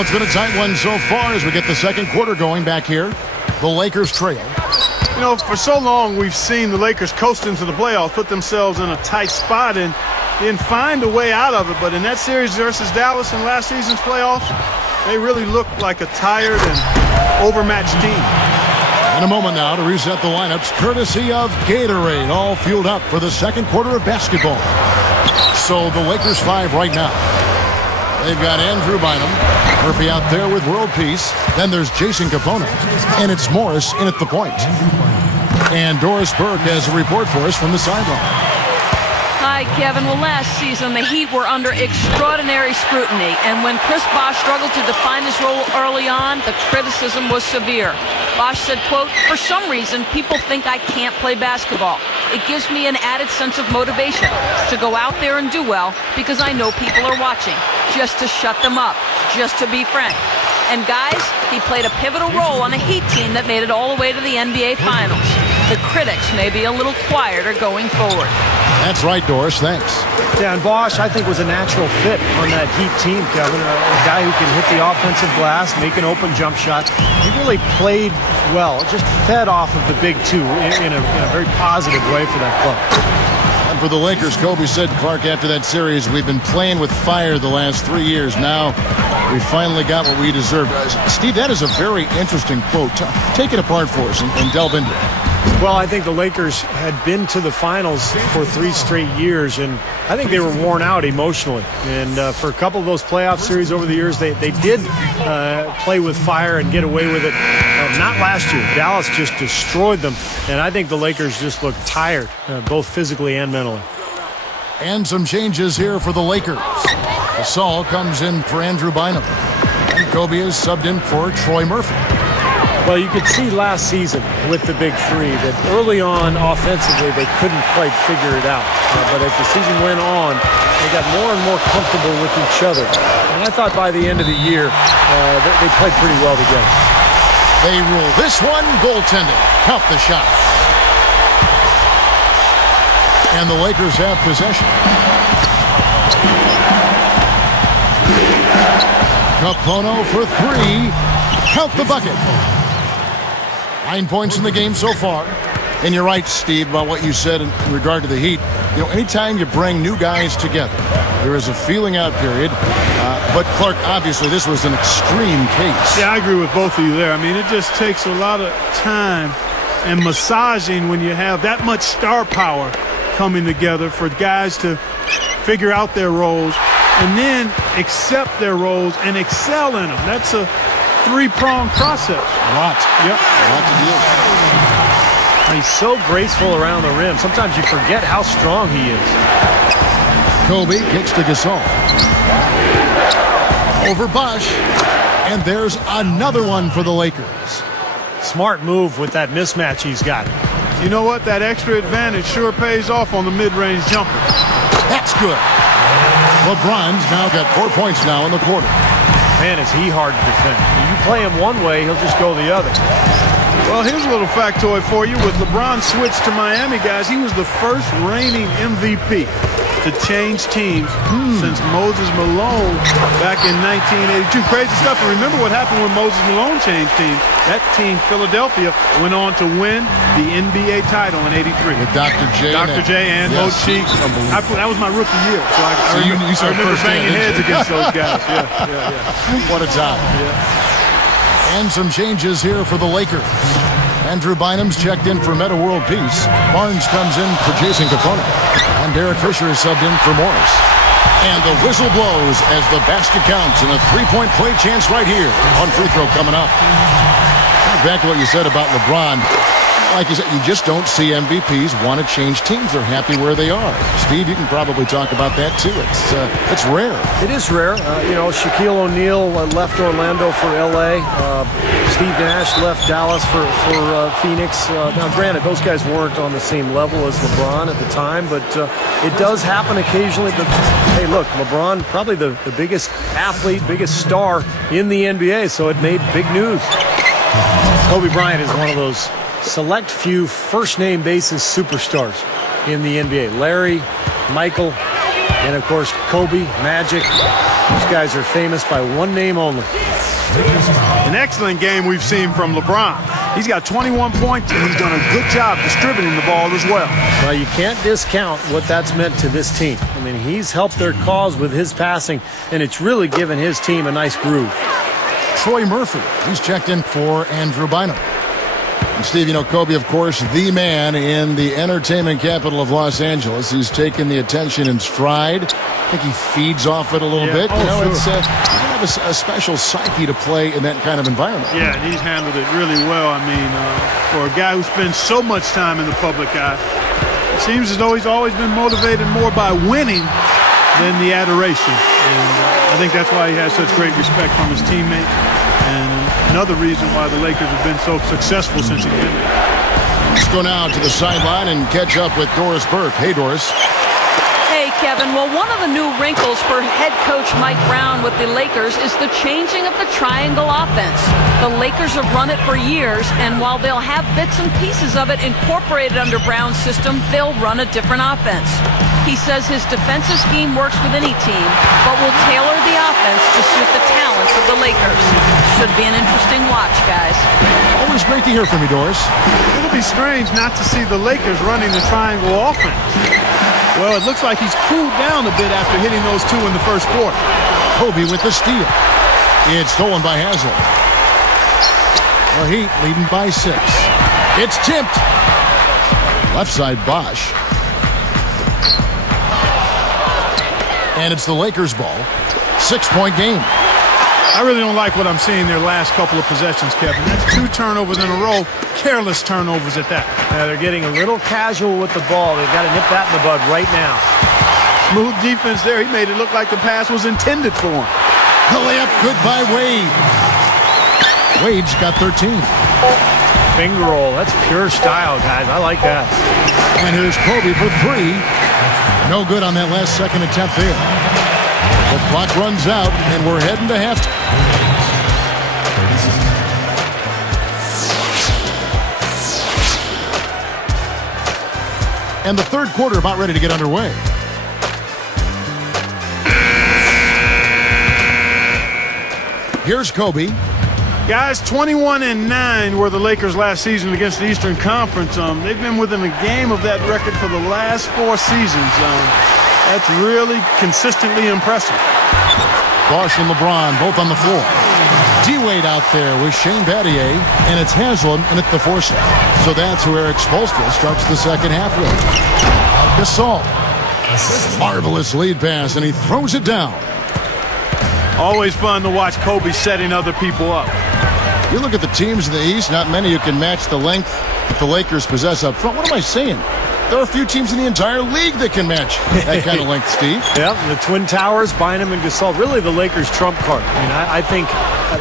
Well, it's been a tight one so far as we get the second quarter going back here. The Lakers trail. You know, for so long we've seen the Lakers coast into the playoffs, put themselves in a tight spot and then find a way out of it. But in that series versus Dallas in last season's playoffs, they really looked like a tired and overmatched team. In a moment now to reset the lineups, courtesy of Gatorade, all fueled up for the second quarter of basketball. So the Lakers 5 right now. They've got Andrew Bynum, Murphy out there with World Peace. Then there's Jason Kapono, and it's Morris in at the point. And Doris Burke has a report for us from the sideline. Hi, Kevin. Well, last season, the Heat were under extraordinary scrutiny, and when Chris Bosh struggled to define his role early on, the criticism was severe. Bosh said, quote, "For some reason, people think I can't play basketball. It gives me an added sense of motivation to go out there and do well because I know people are watching, just to shut them up, just to be frank." And guys, he played a pivotal role on a Heat team that made it all the way to the NBA Finals. The critics may be a little quieter going forward. That's right, Doris. Thanks. Yeah, and Bosh, I think, was a natural fit on that Heat team, Kevin. A guy who can hit the offensive glass, make an open jump shot. He really played well, just fed off of the big two in a very positive way for that club. And for the Lakers, Kobe said, Clark, after that series, we've been playing with fire the last 3 years. Now we finally got what we deserved. Steve, that is a very interesting quote. Take it apart for us and delve into it. Well, I think the Lakers had been to the finals for 3 straight years, and I think they were worn out emotionally. And for a couple of those playoff series over the years, they did play with fire and get away with it. Not last year. Dallas just destroyed them, and I think the Lakers just looked tired, both physically and mentally. And some changes here for the Lakers. Gasol comes in for Andrew Bynum, and Kobe is subbed in for Troy Murphy. Well, you could see last season with the big three that early on offensively they couldn't quite figure it out. But as the season went on, they got more and more comfortable with each other. And I thought by the end of the year, they played pretty well together. They rule this one goaltending. Count the shot. And the Lakers have possession. Kapono for 3. Count the bucket. 9 points in the game so far. And you're right, Steve, about what you said in regard to the Heat. You know, anytime you bring new guys together, there is a feeling out period. But, Clark, obviously this was an extreme case. Yeah, I agree with both of you there. I mean, it just takes a lot of time and massaging when you have that much star power coming together for guys to figure out their roles and then accept their roles and excel in them. That's a 3-pronged process. A lot. Yep. A lot to deal with. He's so graceful around the rim. Sometimes you forget how strong he is. Kobe kicks to Gasol. Over Bosh. And there's another one for the Lakers. Smart move with that mismatch he's got. You know what? That extra advantage sure pays off on the mid-range jumper. That's good. LeBron's now got 4 points now in the quarter. Man, is he hard to defend. If you play him one way, he'll just go the other. Well, here's a little factoid for you. With LeBron switched to Miami, guys, he was the first reigning MVP to change teams since Moses Malone back in 1982. Crazy stuff. And remember what happened when Moses Malone changed teams. That team, Philadelphia, went on to win the NBA title in '83. With Dr. J. Dr. J and Mo Cheeks. That was my rookie year. So I remember banging heads against those guys. Yeah. What a time. Yeah. And some changes here for the Lakers. Andrew Bynum's checked in for Meta World Peace. Barnes comes in for Jason Kapono. And Derek Fisher is subbed in for Morris. And the whistle blows as the basket counts and a 3-point play chance right here. One free throw coming up. Back to what you said about LeBron. Like you said, you just don't see MVPs want to change teams. They're happy where they are. Steve, you can probably talk about that too. It's rare. It is rare. Shaquille O'Neal left Orlando for L.A. Steve Nash left Dallas for Phoenix. Now, granted, those guys weren't on the same level as LeBron at the time, but it does happen occasionally. But hey, look, LeBron, probably the biggest athlete, biggest star in the NBA, so it made big news. Kobe Bryant is one of those select few first-name basis superstars in the NBA. Larry, Michael, and of course Kobe, Magic. These guys are famous by one name only. An excellent game we've seen from LeBron. He's got 21 points, and he's done a good job distributing the ball as well. Well, you can't discount what that's meant to this team. I mean, he's helped their cause with his passing, and it's really given his team a nice groove. Troy Murphy, he's checked in for Andrew Bynum. And Steve, you know, Kobe, of course, the man in the entertainment capital of Los Angeles. He's taken the attention in stride. I think he feeds off it a little bit. You know, sure. It's a special psyche to play in that kind of environment. Yeah, and he's handled it really well. I mean, for a guy who spends so much time in the public eye, it seems as though he's always been motivated more by winning than the adoration. And I think that's why he has such great respect from his teammates. And another reason why the Lakers have been so successful since he's been there. Let's go now to the sideline and catch up with Doris Burke. Hey, Doris. Hey, Kevin. Well, one of the new wrinkles for head coach Mike Brown with the Lakers is the changing of the triangle offense. The Lakers have run it for years, and while they'll have bits and pieces of it incorporated under Brown's system, they'll run a different offense. He says his defensive scheme works with any team, but will tailor the offense to suit the talents of the Lakers. Should be an interesting watch, guys. Always great to hear from you, Doris. It'll be strange not to see the Lakers running the triangle offense. Well, it looks like he's cooled down a bit after hitting those two in the first quarter. Kobe with the steal. It's stolen by Haslem. The Heat leading by 6. It's tipped. Left side, Bosch. And it's the Lakers' ball. 6-point game. I really don't like what I'm seeing their last couple of possessions, Kevin. That's 2 turnovers in a row. Careless turnovers at that. They're getting a little casual with the ball. They've got to nip that in the bud right now. Smooth defense there. He made it look like the pass was intended for him. The layup good by Wade. Wade's got 13. Finger roll. That's pure style, guys. I like that. And here's Kobe for 3. No good on that last second attempt there. The clock runs out, and we're heading to halftime. And the third quarter about ready to get underway. Here's Kobe. Guys, 21-9 were the Lakers last season against the Eastern Conference. They've been within a game of that record for the last 4 seasons. That's really consistently impressive. Bosch and LeBron both on the floor. D-Wade out there with Shane Battier, and it's Haslem and it's the Forsyth. So that's who Eric Spoelstra starts the second half with. Gasol. Marvelous lead pass, and he throws it down. Always fun to watch Kobe setting other people up. You look at the teams in the East, not many who can match the length that the Lakers possess up front. What am I saying? There are a few teams in the entire league that can match that kind of length, Steve. Yeah, the Twin Towers, Bynum and Gasol, really the Lakers' trump card. I mean, I think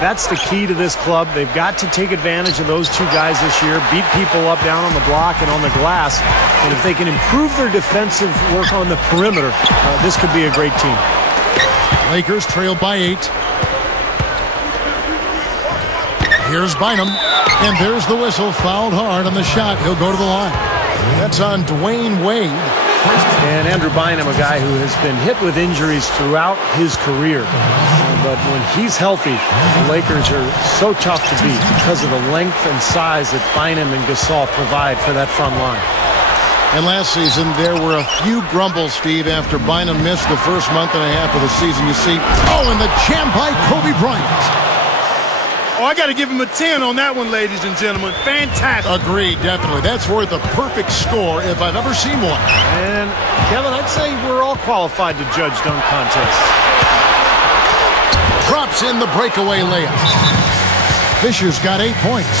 that's the key to this club. They've got to take advantage of those 2 guys this year, beat people up down on the block and on the glass. And if they can improve their defensive work on the perimeter, this could be a great team. Lakers trailed by 8. Here's Bynum, and there's the whistle. Fouled hard on the shot. He'll go to the line. That's on Dwayne Wade. And Andrew Bynum, a guy who has been hit with injuries throughout his career. But when he's healthy, the Lakers are so tough to beat because of the length and size that Bynum and Gasol provide for that front line. And last season, there were a few grumbles, Steve, after Bynum missed the first month and a half of the season. You see, and the jam by Kobe Bryant. Oh, I got to give him a 10 on that one, ladies and gentlemen. Fantastic. Agreed, definitely. That's worth a perfect score if I've ever seen one. And, Kevin, I'd say we're all qualified to judge dunk contests. Drops in the breakaway layup. Fisher's got 8 points.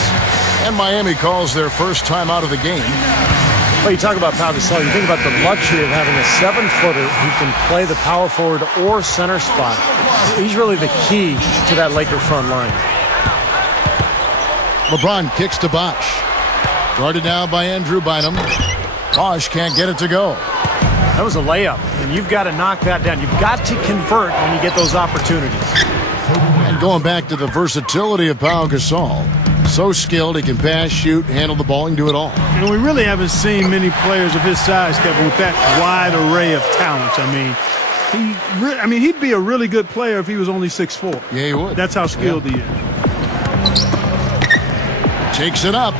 And Miami calls their first time out of the game. Well, you talk about Pau Gasol, you think about the luxury of having a 7-footer who can play the power forward or center spot. He's really the key to that Laker front line. LeBron kicks to Bosch. Guarded now by Andrew Bynum. Bosch can't get it to go. That was a layup, and you've got to knock that down. You've got to convert when you get those opportunities. And going back to the versatility of Pau Gasol. So skilled, he can pass, shoot, handle the ball, and do it all. And we really haven't seen many players of his size, Kevin, with that wide array of talents. I mean, He'd be a really good player if he was only 6'4". Yeah, he would. That's how skilled he is. Takes it up.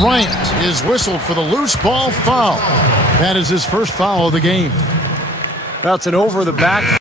Bryant is whistled for the loose ball foul. That is his first foul of the game. That's an over the back